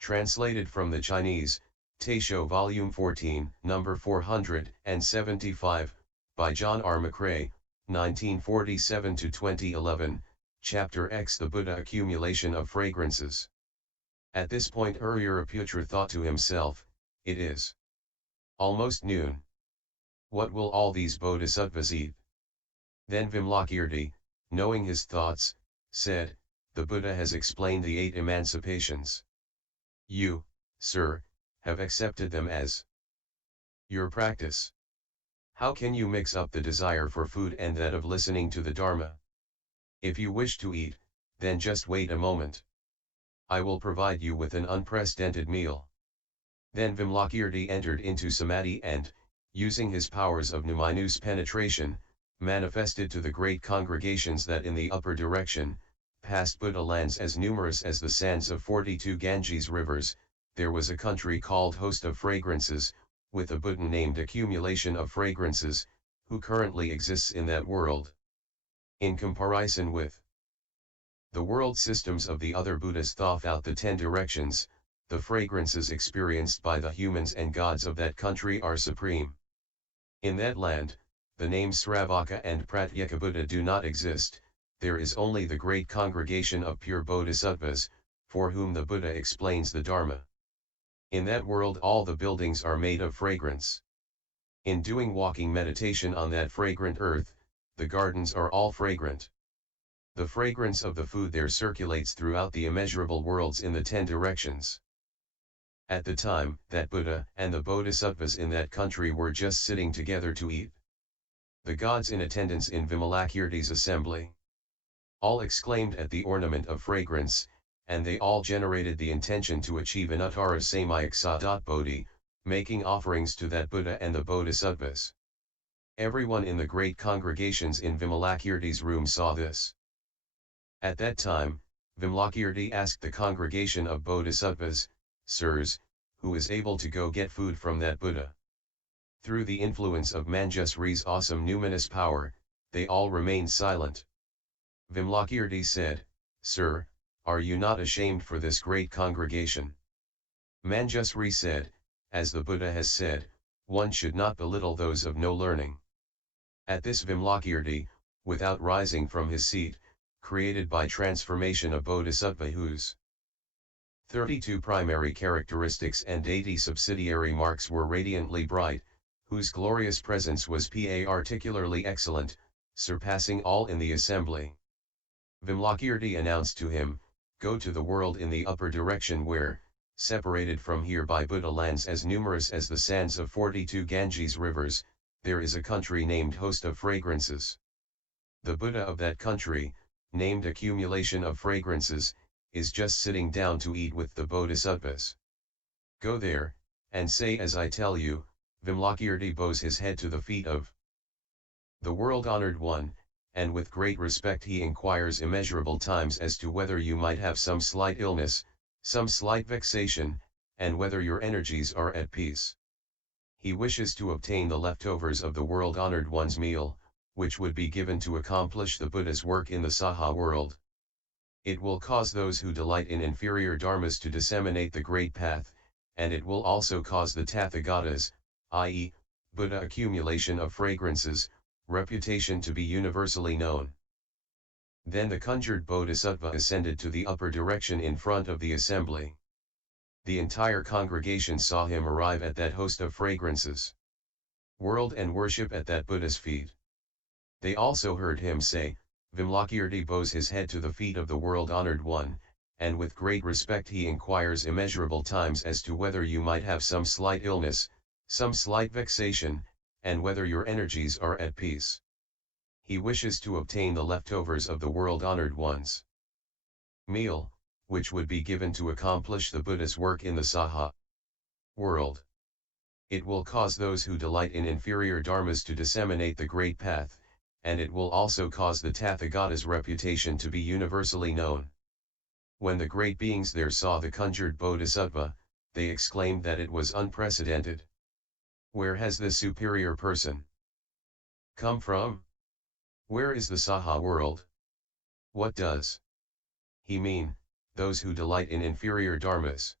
Translated from the Chinese, Taisho Volume 14, Number 475, by John R. McRae, 1947-2011, Chapter X. The Buddha Accumulation of Fragrances. At this point Aryaraputra thought to himself, it is almost noon. What will all these bodhisattvas eat? Then Vimalakirti, knowing his thoughts, said, the Buddha has explained the 8 emancipations. You, sir, have accepted them as your practice. How can you mix up the desire for food and that of listening to the Dharma? If you wish to eat, then just wait a moment. I will provide you with an unprecedented meal. Then Vimalakirti entered into samadhi and, using his powers of numinous penetration, manifested to the great congregations that in the upper direction, past Buddha lands as numerous as the sands of 42 Ganges rivers, there was a country called Host of Fragrances, with a Buddha named Accumulation of Fragrances, who currently exists in that world. In comparison with the world systems of the other Buddhas throughout the 10 directions, the fragrances experienced by the humans and gods of that country are supreme. In that land, the names Sravaka and Pratyeka Buddha do not exist, there is only the great congregation of pure bodhisattvas, for whom the Buddha explains the Dharma. In that world all the buildings are made of fragrance. In doing walking meditation on that fragrant earth, the gardens are all fragrant. The fragrance of the food there circulates throughout the immeasurable worlds in the 10 directions. At the time that Buddha and the bodhisattvas in that country were just sitting together to eat, the gods in attendance in Vimalakirti's assembly all exclaimed at the ornament of fragrance, and they all generated the intention to achieve an uttara samyaksa bodhi, making offerings to that Buddha and the bodhisattvas. Everyone in the great congregations in Vimalakirti's room saw this. At that time, Vimalakirti asked the congregation of bodhisattvas, sirs, who is able to go get food from that Buddha? Through the influence of Manjusri's awesome numinous power, they all remained silent. Vimalakirti said, Sir, are you not ashamed for this great congregation? Manjusri said, as the Buddha has said, one should not belittle those of no learning. At this Vimalakirti, without rising from his seat, created by transformation of bodhisattva whose 32 primary characteristics and 80 subsidiary marks were radiantly bright, whose glorious presence was particularly excellent, surpassing all in the assembly. Vimalakirti announced to him, go to the world in the upper direction where, separated from here by Buddha lands as numerous as the sands of 42 Ganges rivers, there is a country named Host of Fragrances. The Buddha of that country, named Accumulation of Fragrances, is just sitting down to eat with the bodhisattvas. Go there, and say as I tell you. Vimalakirti bows his head to the feet of the world-honored one, and with great respect he inquires immeasurable times as to whether you might have some slight illness, some slight vexation, and whether your energies are at peace. He wishes to obtain the leftovers of the world-honored one's meal, which would be given to accomplish the Buddha's work in the saha world. It will cause those who delight in inferior dharmas to disseminate the great path, and it will also cause the Tathagatas, i.e., Buddha accumulation of fragrances, reputation to be universally known. Then the conjured bodhisattva ascended to the upper direction in front of the assembly. The entire congregation saw him arrive at that host of fragrances world and worship at that Buddha's feet. They also heard him say, Vimalakirti bows his head to the feet of the world-honored one, and with great respect he inquires immeasurable times as to whether you might have some slight illness, some slight vexation, and whether your energies are at peace. He wishes to obtain the leftovers of the world-honored one's meal, which would be given to accomplish the Buddha's work in the saha world. It will cause those who delight in inferior dharmas to disseminate the great path, and it will also cause the Tathagata's reputation to be universally known. When the great beings there saw the conjured bodhisattva, they exclaimed that it was unprecedented. Where has this superior person come from? Where is the saha world? What does he mean, those who delight in inferior dharmas?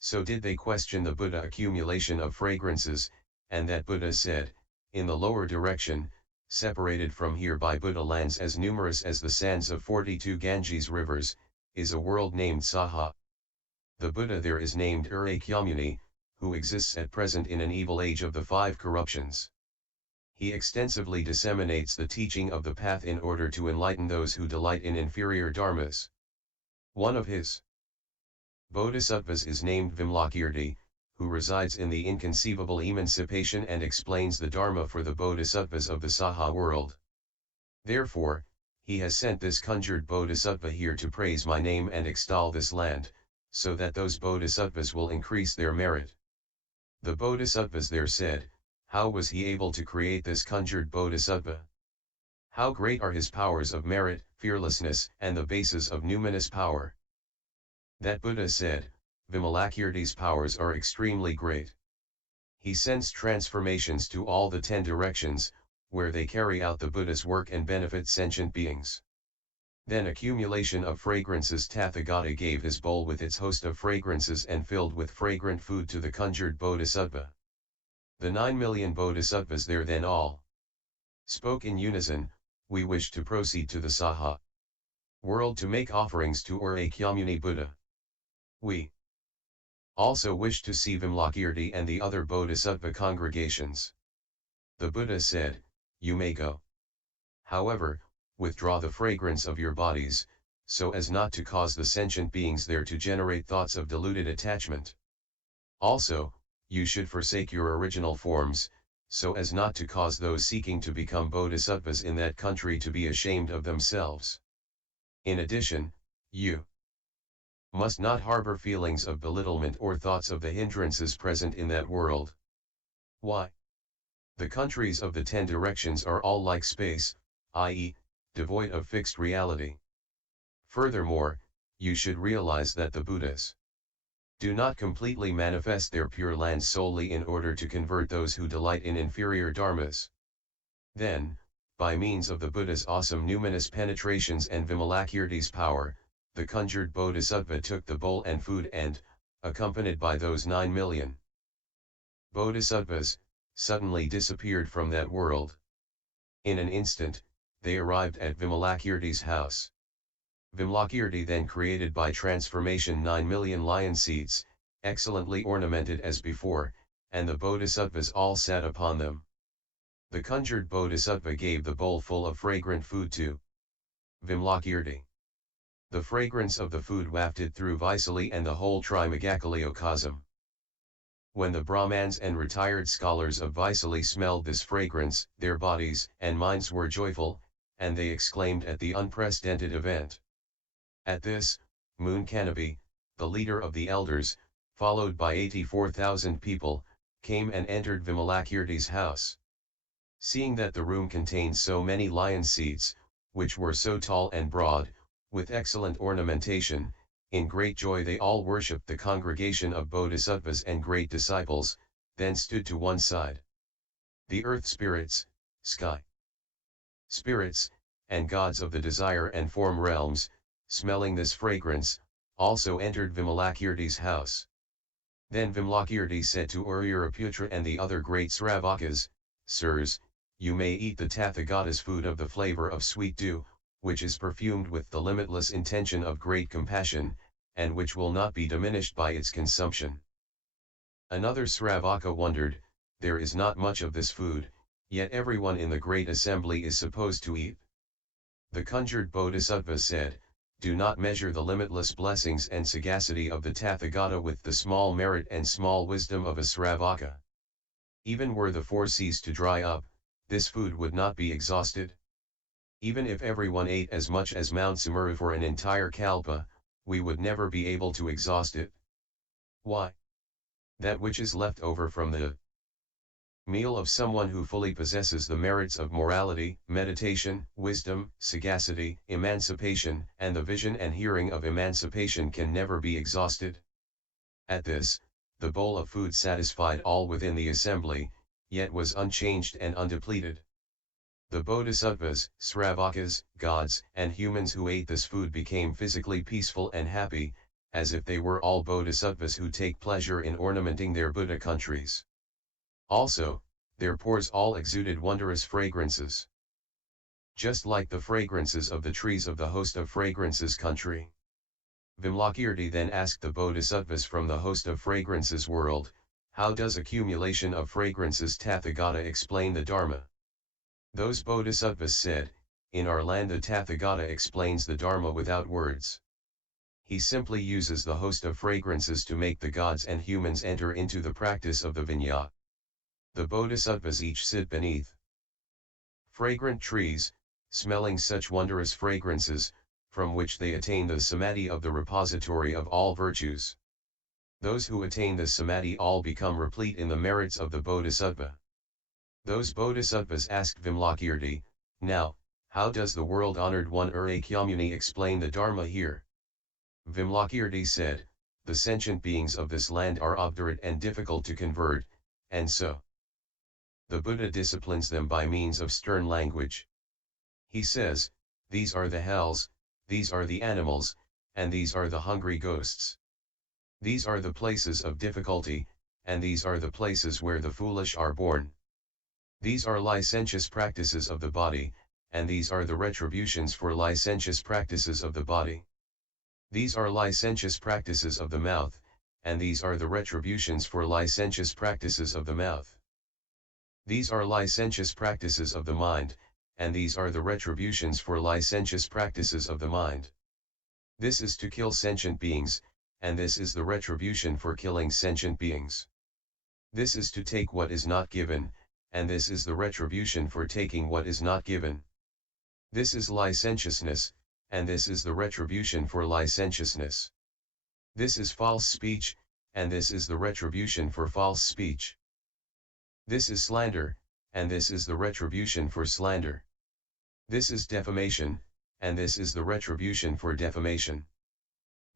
So did they question the Buddha accumulation of fragrances, and that Buddha said, in the lower direction, separated from here by Buddha lands as numerous as the sands of 42 Ganges rivers, is a world named Saha. The Buddha there is named Ur-Akyamuni, who exists at present in an evil age of the 5 corruptions. He extensively disseminates the teaching of the path in order to enlighten those who delight in inferior dharmas. One of his bodhisattvas is named Vimalakirti, who resides in the inconceivable emancipation and explains the dharma for the bodhisattvas of the saha world. Therefore, he has sent this conjured bodhisattva here to praise my name and extol this land, so that those bodhisattvas will increase their merit. The bodhisattvas there said, how was he able to create this conjured bodhisattva? How great are his powers of merit, fearlessness, and the basis of numinous power? That Buddha said, Vimalakirti's powers are extremely great. He sends transformations to all the 10 directions, where they carry out the Buddha's work and benefit sentient beings. Then accumulation of fragrances Tathagata gave his bowl with its host of fragrances and filled with fragrant food to the conjured bodhisattva. The 9 million bodhisattvas there then all spoke in unison, we wish to proceed to the saha world to make offerings to Ur-Akyamuni Buddha. We also wish to see Vimalakirti and the other bodhisattva congregations. The Buddha said, you may go. However, withdraw the fragrance of your bodies, so as not to cause the sentient beings there to generate thoughts of deluded attachment. Also, you should forsake your original forms, so as not to cause those seeking to become bodhisattvas in that country to be ashamed of themselves. In addition, you must not harbor feelings of belittlement or thoughts of the hindrances present in that world. Why? The countries of the 10 directions are all like space, i.e., devoid of fixed reality. Furthermore, you should realize that the Buddhas do not completely manifest their pure lands solely in order to convert those who delight in inferior dharmas. Then, by means of the Buddha's awesome numinous penetrations and Vimalakirti's power, the conjured bodhisattva took the bowl and food and, accompanied by those 9 million bodhisattvas, suddenly disappeared from that world. In an instant, they arrived at Vimalakirti's house. Vimalakirti then created by transformation 9 million lion seats, excellently ornamented as before, and the bodhisattvas all sat upon them. The conjured bodhisattva gave the bowl full of fragrant food to Vimalakirti. The fragrance of the food wafted through Vaisali and the whole Trimagakaliokasm. When the Brahmans and retired scholars of Vaisali smelled this fragrance, their bodies and minds were joyful, and they exclaimed at the unprecedented event. At this, Moon Canopy, the leader of the elders, followed by 84,000 people, came and entered Vimalakirti's house. Seeing that the room contained so many lion seats, which were so tall and broad, with excellent ornamentation, in great joy they all worshipped the congregation of bodhisattvas and great disciples, then stood to one side. The earth spirits, sky spirits, and gods of the desire and form realms, smelling this fragrance, also entered Vimalakirti's house. Then Vimalakirti said to Ururaputra and the other great Sravakas, Sirs, you may eat the Tathagata's food of the flavor of sweet dew, which is perfumed with the limitless intention of great compassion, and which will not be diminished by its consumption. Another Sravaka wondered, there is not much of this food, yet everyone in the great assembly is supposed to eat. The conjured bodhisattva said, do not measure the limitless blessings and sagacity of the Tathagata with the small merit and small wisdom of a Sravaka. Even were the 4 seas to dry up, this food would not be exhausted. Even if everyone ate as much as Mount Sumeru for an entire kalpa, we would never be able to exhaust it. Why? That which is left over from the meal of someone who fully possesses the merits of morality, meditation, wisdom, sagacity, emancipation, and the vision and hearing of emancipation can never be exhausted. At this, the bowl of food satisfied all within the assembly, yet was unchanged and undepleted. The bodhisattvas, Sravakas, gods, and humans who ate this food became physically peaceful and happy, as if they were all bodhisattvas who take pleasure in ornamenting their Buddha countries. Also, their pores all exuded wondrous fragrances, just like the fragrances of the trees of the host of fragrances country. Vimalakirti then asked the bodhisattvas from the host of fragrances world, how does accumulation of fragrances Tathagata explain the Dharma? Those bodhisattvas said, in our land the Tathagata explains the Dharma without words. He simply uses the host of fragrances to make the gods and humans enter into the practice of the Vinaya. The bodhisattvas each sit beneath fragrant trees, smelling such wondrous fragrances, from which they attain the samadhi of the repository of all virtues. Those who attain the samadhi all become replete in the merits of the bodhisattva. Those bodhisattvas asked Vimalakirti, now, how does the world-honored one Accumulation explain the Dharma here? Vimalakirti said, the sentient beings of this land are obdurate and difficult to convert, and so the Buddha disciplines them by means of stern language. He says, these are the hells, these are the animals, and these are the hungry ghosts. These are the places of difficulty, and these are the places where the foolish are born. These are licentious practices of the body, and these are the retributions for licentious practices of the body. These are licentious practices of the mouth, and these are the retributions for licentious practices of the mouth. These are licentious practices of the mind, and these are the retributions for licentious practices of the mind. This is to kill sentient beings, and this is the retribution for killing sentient beings. This is to take what is not given, and this is the retribution for taking what is not given. This is licentiousness, and this is the retribution for licentiousness. This is false speech, and this is the retribution for false speech. This is slander, and this is the retribution for slander. This is defamation, and this is the retribution for defamation.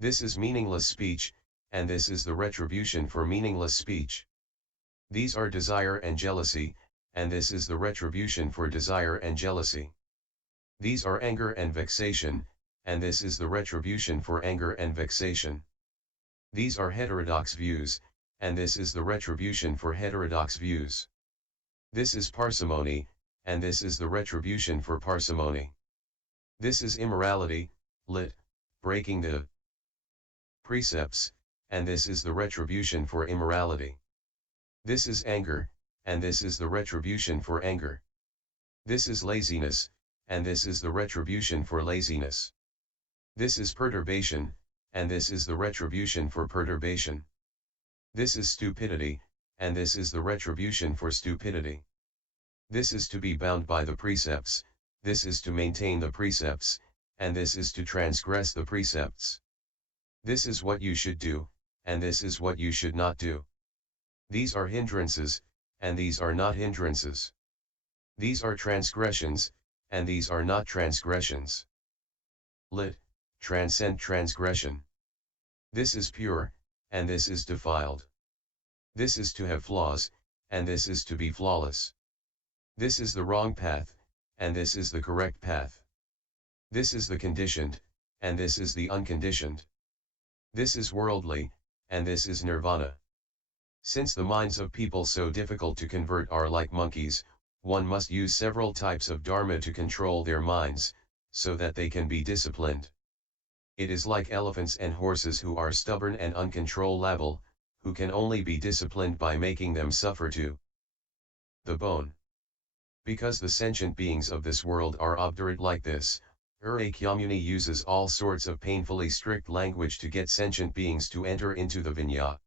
This is meaningless speech, and this is the retribution for meaningless speech. These are desire and jealousy, and this is the retribution for desire and jealousy. These are anger and vexation, and this is the retribution for anger and vexation. These are heterodox views, and this is the retribution for heterodox views. This is parsimony, and this is the retribution for parsimony. This is immorality, lit, breaking the precepts, and this is the retribution for immorality. This is anger, and this is the retribution for anger. This is laziness, and this is the retribution for laziness. This is perturbation, and this is the retribution for perturbation. This is stupidity, and this is the retribution for stupidity. This is to be bound by the precepts, this is to maintain the precepts, and this is to transgress the precepts. This is what you should do, and this is what you should not do. These are hindrances, and these are not hindrances. These are transgressions, and these are not transgressions. Lit. Transcend transgression. This is pure, and this is defiled. This is to have flaws, and this is to be flawless. This is the wrong path, and this is the correct path. This is the conditioned, and this is the unconditioned. This is worldly, and this is nirvana. Since the minds of people so difficult to convert are like monkeys, one must use several types of dharma to control their minds, so that they can be disciplined. It is like elephants and horses who are stubborn and uncontrollable, who can only be disciplined by making them suffer to the bone. Because the sentient beings of this world are obdurate like this, Accumulation uses all sorts of painfully strict language to get sentient beings to enter into the Vinaya.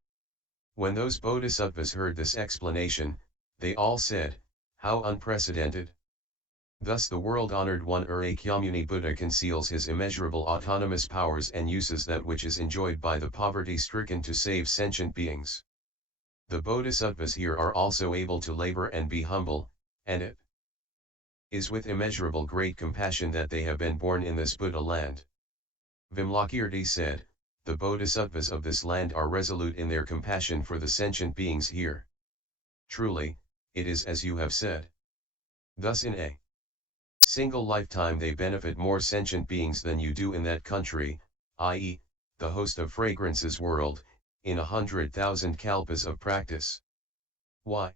When those bodhisattvas heard this explanation, they all said, how unprecedented! Thus the world-honored one Accumulation Buddha conceals his immeasurable autonomous powers and uses that which is enjoyed by the poverty-stricken to save sentient beings. The bodhisattvas here are also able to labor and be humble, and it is with immeasurable great compassion that they have been born in this Buddha land. Vimalakirti said, the bodhisattvas of this land are resolute in their compassion for the sentient beings here. Truly, it is as you have said. Thus in a single lifetime they benefit more sentient beings than you do in that country, i.e., the host of fragrances world, in 100,000 kalpas of practice. Why?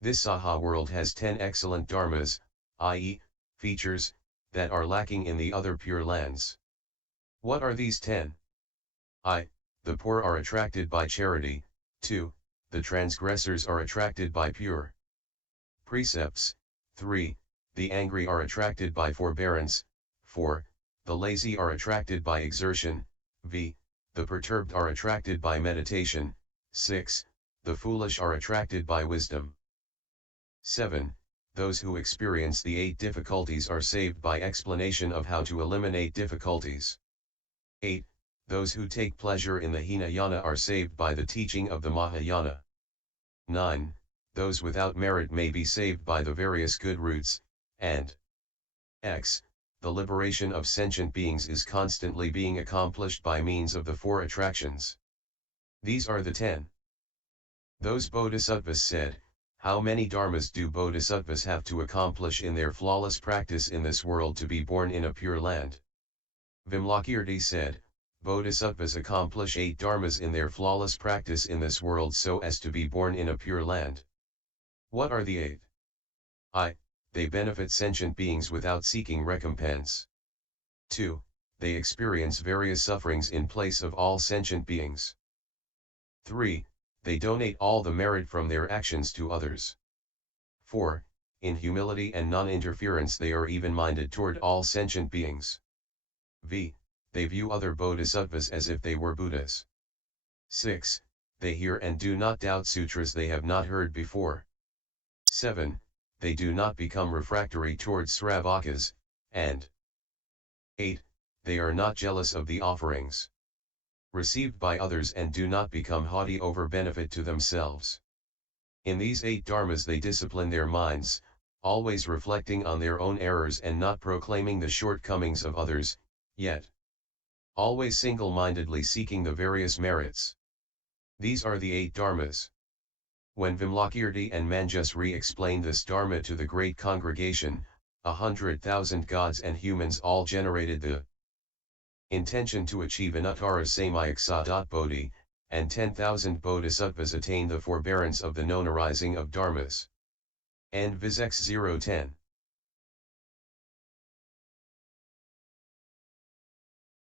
This saha world has 10 excellent dharmas, i.e., features, that are lacking in the other pure lands. What are these 10? I. The poor are attracted by charity. 2. The transgressors are attracted by pure precepts. 3. The angry are attracted by forbearance. 4. The lazy are attracted by exertion. V. The perturbed are attracted by meditation. 6. The foolish are attracted by wisdom. 7. Those who experience the 8 difficulties are saved by explanation of how to eliminate difficulties. 8. Those who take pleasure in the Hinayana are saved by the teaching of the Mahayana. 9. Those without merit may be saved by the various good roots, and X. The liberation of sentient beings is constantly being accomplished by means of the 4 attractions. These are the 10. Those bodhisattvas said, how many dharmas do bodhisattvas have to accomplish in their flawless practice in this world to be born in a pure land? Vimalakirti said, bodhisattvas accomplish 8 dharmas in their flawless practice in this world so as to be born in a pure land. What are the 8? I. They benefit sentient beings without seeking recompense. 2. They experience various sufferings in place of all sentient beings. 3. They donate all the merit from their actions to others. 4. In humility and non-interference they are even-minded toward all sentient beings. V. They view other bodhisattvas as if they were Buddhas. 6. They hear and do not doubt sutras they have not heard before. 7. They do not become refractory towards sravakas, and 8. They are not jealous of the offerings received by others and do not become haughty over benefit to themselves. In these 8 dharmas they discipline their minds, always reflecting on their own errors and not proclaiming the shortcomings of others, yet always single-mindedly seeking the various merits. These are the 8 dharmas. When Vimalakirti and Manjusri explained this dharma to the great congregation, 100,000 gods and humans all generated the intention to achieve anuttara samyaksa bodhi, and 10,000 bodhisattvas attained the forbearance of the known arising of dharmas. And Vis X 010.